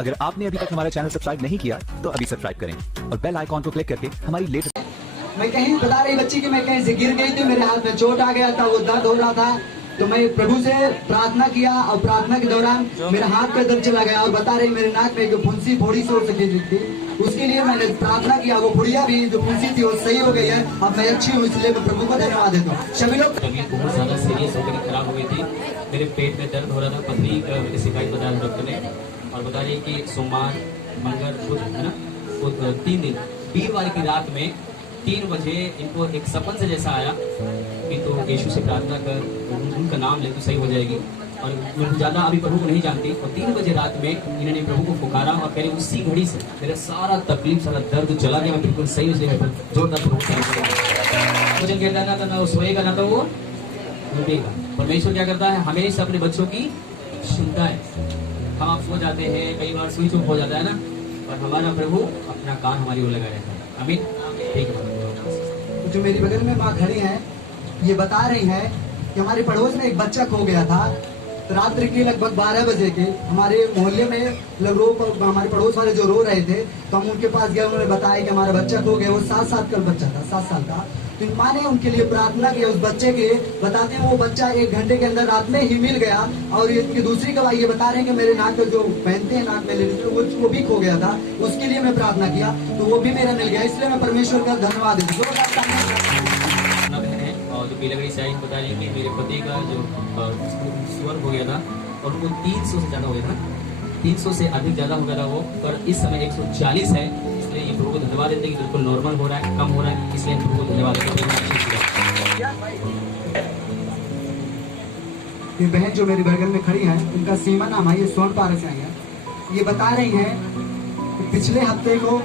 अगर आपने अभी तक हमारा चैनल सब्सक्राइब नहीं किया तो अभी सब्सक्राइब करें और बेल आइकॉन को क्लिक करके हमारी लेटेस्ट। मैं कहीं बता रही बच्ची कि मैं कहीं से गिर गई थी, मेरे हाथ में चोट आ गया था, वो दर्द हो रहा था, तो मैं प्रभु से प्रार्थना किया और प्रार्थना के दौरान मेरे हाथ पे दर्द चला गया और बता रही मेरे नाक में जो फुंसी थोड़ी सी हो सकी थी, उसके लिए मैंने प्रार्थना किया, वो बुढ़िया भी जो फुंसी थी वो सही हो गई है, अब मैं अच्छी हूँ, इसलिए मैं प्रभु को धन्यवाद देता हूँ। सभी लोग तबीयत बहुत ज़्यादा सीरियस होकर खराब हो गई थी, मेरे पेट में दर्द हो रहा था, पथरी की शिकायत बताया डॉक्टर ने, और बता रही कि सोमवार मंगल बुध है ना, वो 3 दिन, वीरवार की रात में 3 बजे इनको एक सपन से जैसा आया कि तो यीशु से प्रार्थना कर, उनका नाम ले तो सही हो जाएगी। और मैं ज़्यादा अभी प्रभु को नहीं जानती, और 3 बजे रात में इन्होंने प्रभु को पुकारा और कह रहे उसी घड़ी से मेरा सारा तकलीफ सारा दर्द चला गया, मैं बिल्कुल सही हो जाएगा, जोरदार भोजन कहता है ना, तो ना वो सोएगा ना तो वो उठेगा। परमेश्वर क्या करता है, हमेशा अपने बच्चों की सुनता है। हम आप सो जाते हैं, कई बार स्विच ऑफ हो जाता है ना, और हमारा प्रभु अपना कान हमारी ओर लगा रहता है। आमीन। ठीक है। जो मेरी बगल में माँ खड़ी है, ये बता रही है कि हमारे पड़ोस में एक बच्चा खो गया था, रात्रि के लगभग 12 बजे के, हमारे मोहल्ले में हमारे पड़ोस वाले जो रो रहे थे, तो हम उनके पास गए, उन्होंने बताया कि हमारा बच्चा खो गया। वो 7 साल का बच्चा था, 7 साल का। तो माँ ने उनके लिए प्रार्थना की, उस बच्चे के बताते हैं वो बच्चा 1 घंटे के अंदर रात में ही मिल गया। और इनकी दूसरी गवाही ये बता रहे हैं कि मेरे नाक जो पहनते हैं नाक में लेडीज, वो भी खो गया था, उसके लिए मैं प्रार्थना किया तो वो भी मेरा मिल गया, इसलिए मैं परमेश्वर का धन्यवाद देता हूँ। और जो पीलगड़ी से आई बता रही कि मेरे पति का जो स्वर हो गया था और उनको 300 से ज़्यादा हो गया था, 300 से अधिक ज़्यादा हो गया था वो, पर इस समय 140 है, इसलिए ये प्रभु को धन्यवाद देते हैं कि बिल्कुल नॉर्मल हो रहा है, कम हो रहा है, इसलिए हम प्रभु को धन्यवाद देते हैं। ये बहन जो मेरे बगल में खड़ी है, उनका सीमा नाम है, ये स्वर्ण पारस आई है। ये बता रही है कि पिछले हफ्ते को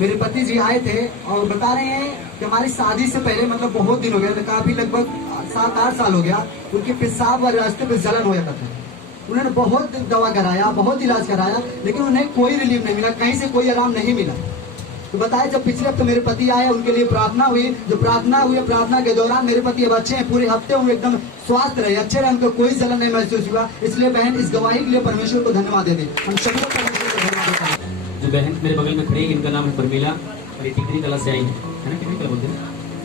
मेरे पति जी आए थे और बता रहे हैं कि हमारी शादी से पहले, मतलब बहुत दिन हो गया, काफी लगभग 7-8 साल हो गया, उनके पेशाब वाले रास्ते पे जलन हो जाता था। उन्होंने बहुत दवा कराया, बहुत इलाज कराया, लेकिन उन्हें कोई रिलीफ नहीं मिला, कहीं से कोई आराम नहीं मिला। तो बताया जब पिछले हफ्ते मेरे पति आए, उनके लिए प्रार्थना हुई, जो प्रार्थना हुई, प्रार्थना के दौरान मेरे पति अब अच्छे हैं, पूरे हफ्ते वो एकदम स्वस्थ रहे, अच्छे रहे, उनको कोई जलन नहीं महसूस हुआ। इसलिए बहन इस गवाही के लिए परमेश्वर को धन्यवाद देते हैं। हम सभी को परमेश्वर को धन्यवाद देते हैं। जो बहन मेरे बगल में खड़ी है, इनका नाम है परमीला, और ये टिकरी कला से आई है ना, टिकरी कला बोलते हैं,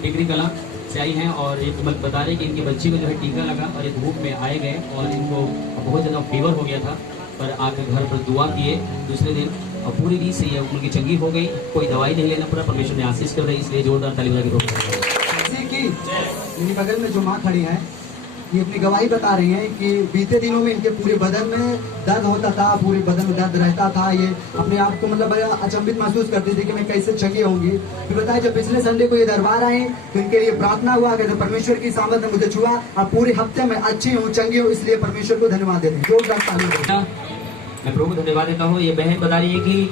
टिकरी कला से आई हैं। और ये बता रहे कि इनकी बच्ची को जो है टीका लगा और ये धूप में आए गए और इनको बहुत ज़्यादा फीवर हो गया था, पर आके घर पर दुआ किए दूसरे दिन और पूरी रीत से ये उनकी चंगी हो गई, कोई दवाई नहीं लेना पड़ा, परमेश्वर ने आशीष कर दी, इसलिए जोरदार ताली बजा के मेरी बगल में जो माँ खड़ी है, ये अपनी गवाही बता रही है कि बीते दिनों में इनके पूरे बदन में दर्द होता था, पूरे बदन में दर्द रहता था, ये अपने आप को मतलब बड़ा अचंभित महसूस करती थी कि मैं कैसे चंगी होंगी। फिर बताया जब पिछले संडे को ये दरबार आए तो इनके लिए प्रार्थना हुआ, कहते परमेश्वर की सामर्थ ने मुझे छुआ और पूरे हफ्ते में अच्छी हूँ, चंगी हूँ, इसलिए परमेश्वर को धन्यवाद देते हैं। मैं प्रभु को धन्यवाद देता हूँ। ये बहन बता रही है कि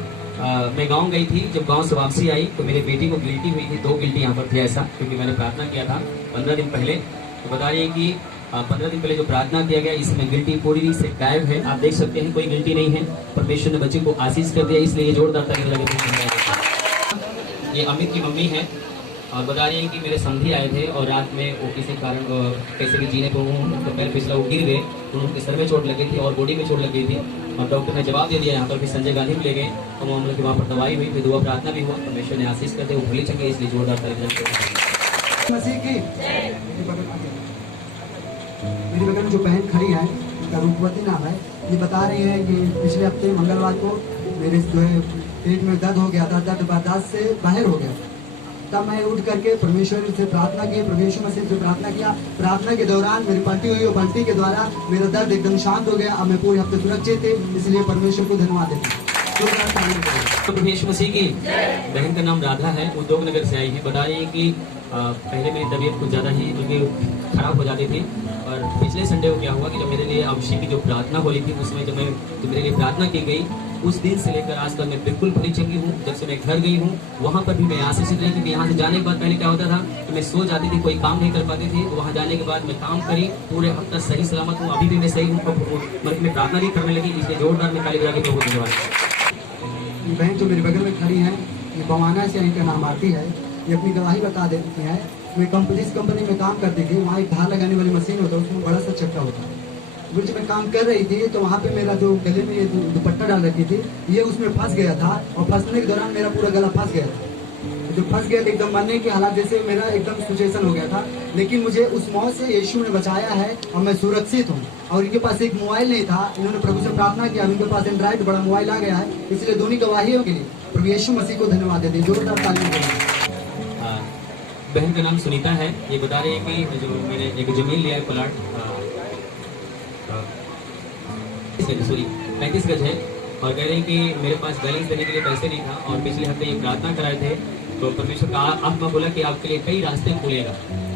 मैं गांव गई थी, जब गांव से वापसी आई तो मेरी बेटी को गिल्टी हुई थी, 2 गिल्टी यहाँ पर थी ऐसा, क्योंकि मैंने प्रार्थना किया था 15 दिन पहले। तो बता रही है कि 15 दिन पहले जो प्रार्थना किया गया, इसमें गिल्टी पूरी रीत से गायब है, आप देख सकते हैं कोई गिल्टी नहीं है, परमेश्वर ने बच्चे को आशीष कर दिया, इसलिए ये जोरदार ताली लगे। ये अमित की मम्मी है और बता रही है कि मेरे समधी आए थे और रात में वो किसी कारण कैसे भी जीने को तो पैर फिसला, वो गिर गए, तो उनके सर में चोट लगी थी और बॉडी में चोट लग गई थी, और डॉक्टर ने जवाब दे दिया यहाँ पर, फिर संजय गांधी में ले गए, तो हम लोग वहाँ पर दवाई हुई, फिर दुआ प्रार्थना भी हुआ, परमेश्वर ने आशीष करते वो भली चंगे, इसलिए जोरदार ताली मसीह की। मेरी बगल में जो बहन खड़ी है, उनका रूपवती नाम है, ये बता रही है कि पिछले हफ्ते मंगलवार को मेरे जो है पेट में दर्द हो गया था, दर्द बर्दाश्त से बाहर हो गया, तब मैं उठ करके परमेश्वर से प्रार्थना की, परमेश्वर मसीह से प्रार्थना किया। प्रार्थना के दौरान मेरी पलटी हुई और पलटी के द्वारा मेरा दर्द एकदम शांत हो गया, अब मैं पूरे हफ्ते सुरक्षित थे, इसलिए परमेश्वर को धन्यवाद देता हूँ। तो परमेश्वर मसीह की। बहन का नाम राधा है, उद्योगनगर से आई है, बता रही है कि पहले मेरी तबीयत कुछ ज़्यादा ही क्योंकि खराब हो जाती थी, और पिछले संडे को क्या हुआ कि जब मेरे लिए अभिषेक की जो प्रार्थना हो रही थी, उसमें जब मेरे लिए प्रार्थना की गई, उस दिन से लेकर आज तक मैं बिल्कुल भली चंगी हूँ। जब से मैं घर गई हूँ वहाँ पर भी मैं आशीष रही, क्योंकि यहाँ से जाने के बाद पहले क्या होता था कि मैं सो जाती थी, कोई काम नहीं कर पाती थी, तो वहाँ जाने के बाद मैं काम करी, पूरे हफ्ता सही सलामत हूँ, अभी भी मैं सही हूँ, मतलब मैं प्रार्थना भी करने लगी, इसलिए जोरदार में ताली बजा के बहुत धन्यवाद। बहन जो मेरे बगल में खड़ी है, ये बवाना से इनका नाम आती है, ये अपनी गवाही बता देती है। मैं जिस कंपनी में काम करती थी, वहाँ एक धार लगाने वाली मशीन होता है, उसमें बड़ा सा चक्का होता है, ब्रिज में काम कर रही थी, तो वहाँ पे मेरा जो गले में ये दुपट्टा डाल रखी थी, ये उसमें फंस गया था और फंसने के दौरान मेरा पूरा गला फंस गया था। जो फंस गया था एकदम मरने के हालात जैसे मेरा एकदम सिचुएशन हो गया था, लेकिन मुझे उस मौत से यीशु ने बचाया है और मैं सुरक्षित हूँ। और इनके पास एक मोबाइल नहीं था, इन्होंने प्रभु से प्रार्थना किया, इनके पास एंड्रॉइड बड़ा मोबाइल आ गया है, इसलिए दोनों गवाहियों के लिए प्रभु यीशु मसीह को धन्यवाद देते हैं। जोरदार तालियां दें। बहन का नाम सुनीता है। ये बता रही है कि जो मैंने एक जमीन लिया है प्लाट 35 गज है, और कह रहे हैं कि मेरे पास बैलेंस देने के लिए पैसे नहीं था, और पिछले हफ्ते ये प्रार्थना कराए थे तो परमेश्वर का आत्मा बोला कि आपके लिए कई रास्ते खोलेगा,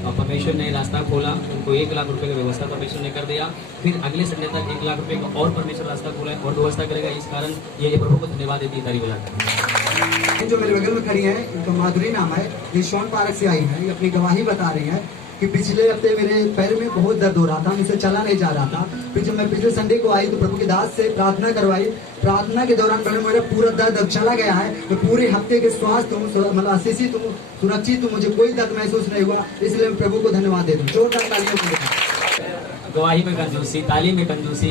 और परमेश्वर ने रास्ता खोला। उनको 1 लाख रुपए का व्यवस्था परमेश्वर ने कर दिया। फिर अगले संडे तक 1 लाख रुपए का और परमेश्वर रास्ता खोला है और व्यवस्था करेगा। इस कारण ये प्रभु को धन्यवाद देती है, तारीफ बजाकर। जो मेरे बगल में खड़ी है, इनका माधुरी नाम है, ये सोन पार्क से आई है। ये अपनी गवाही बता रही है कि पिछले हफ्ते मेरे पैर में बहुत दर्द हो रहा था, मुझसे चला नहीं जा रहा था। फिर जब मैं पिछले संडे को आई तो प्रभु के दास से प्रार्थना करवाई। प्रार्थना के दौरान मेरा पूरा दर्द अब चला गया है। मैं पूरे हफ्ते के स्वास्थ्य हूँ, मतलब आशीषित हूँ, सुरक्षित हूँ, मुझे कोई दर्द महसूस नहीं हुआ। इसलिए मैं प्रभु को धन्यवाद देता हूँ। जोरदार तालियों से। गवाही में कंजूसी, तालीम में कंजूसी।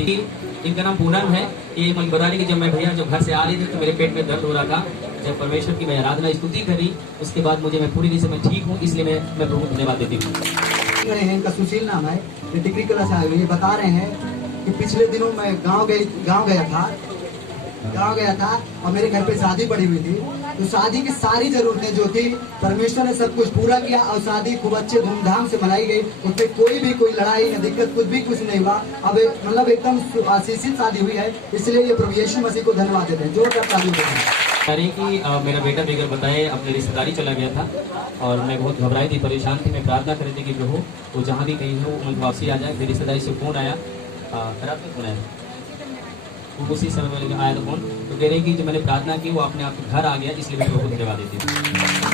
इनका नाम पूनम है। ये मन बता रही कि जब मैं भैया जब घर से आ रही थी तो मेरे पेट में दर्द हो रहा था। जब परमेश्वर की मैं आराधना स्तुति करी, उसके बाद मुझे मैं पूरी तरह से मैं ठीक हूँ, इसलिए मैं प्रभु को धन्यवाद देती हूँ। इनका सुशील नाम है, ये डिग्री क्लास आए हुए। ये बता रहे हैं कि पिछले दिनों मैं गांव गया था और मेरे घर पे शादी पड़ी हुई थी। तो शादी की सारी जरूरतें जो थी परमेश्वर ने सब कुछ पूरा किया और शादी खूब अच्छे धूमधाम से मनाई गई। उसमें कोई लड़ाई न दिक्कत कुछ नहीं हुआ। अब मतलब एकदम आशीषित शादी हुई है, इसलिए ये प्रभु यीशु मसीह को धन्यवाद देते हैं। जोरदार तालियां देते कि मेरा बेटा बगैर बताए अपने रिश्तेदारी चला गया था और मैं बहुत घबराई थी, परेशान थी। मैं प्रार्थना कर रही थी कि प्रभु वो जहाँ भी कहीं हो उनको वापसी आ जाए। फिर रिश्तेदारी से फोन आया, रात में फोन आया, उसी समय में आया था फोन। तो कह रहे कि जब मैंने प्रार्थना की वो अपने आप घर आ गया, इसलिए मैं प्रभु को धन्यवाद देती हूँ।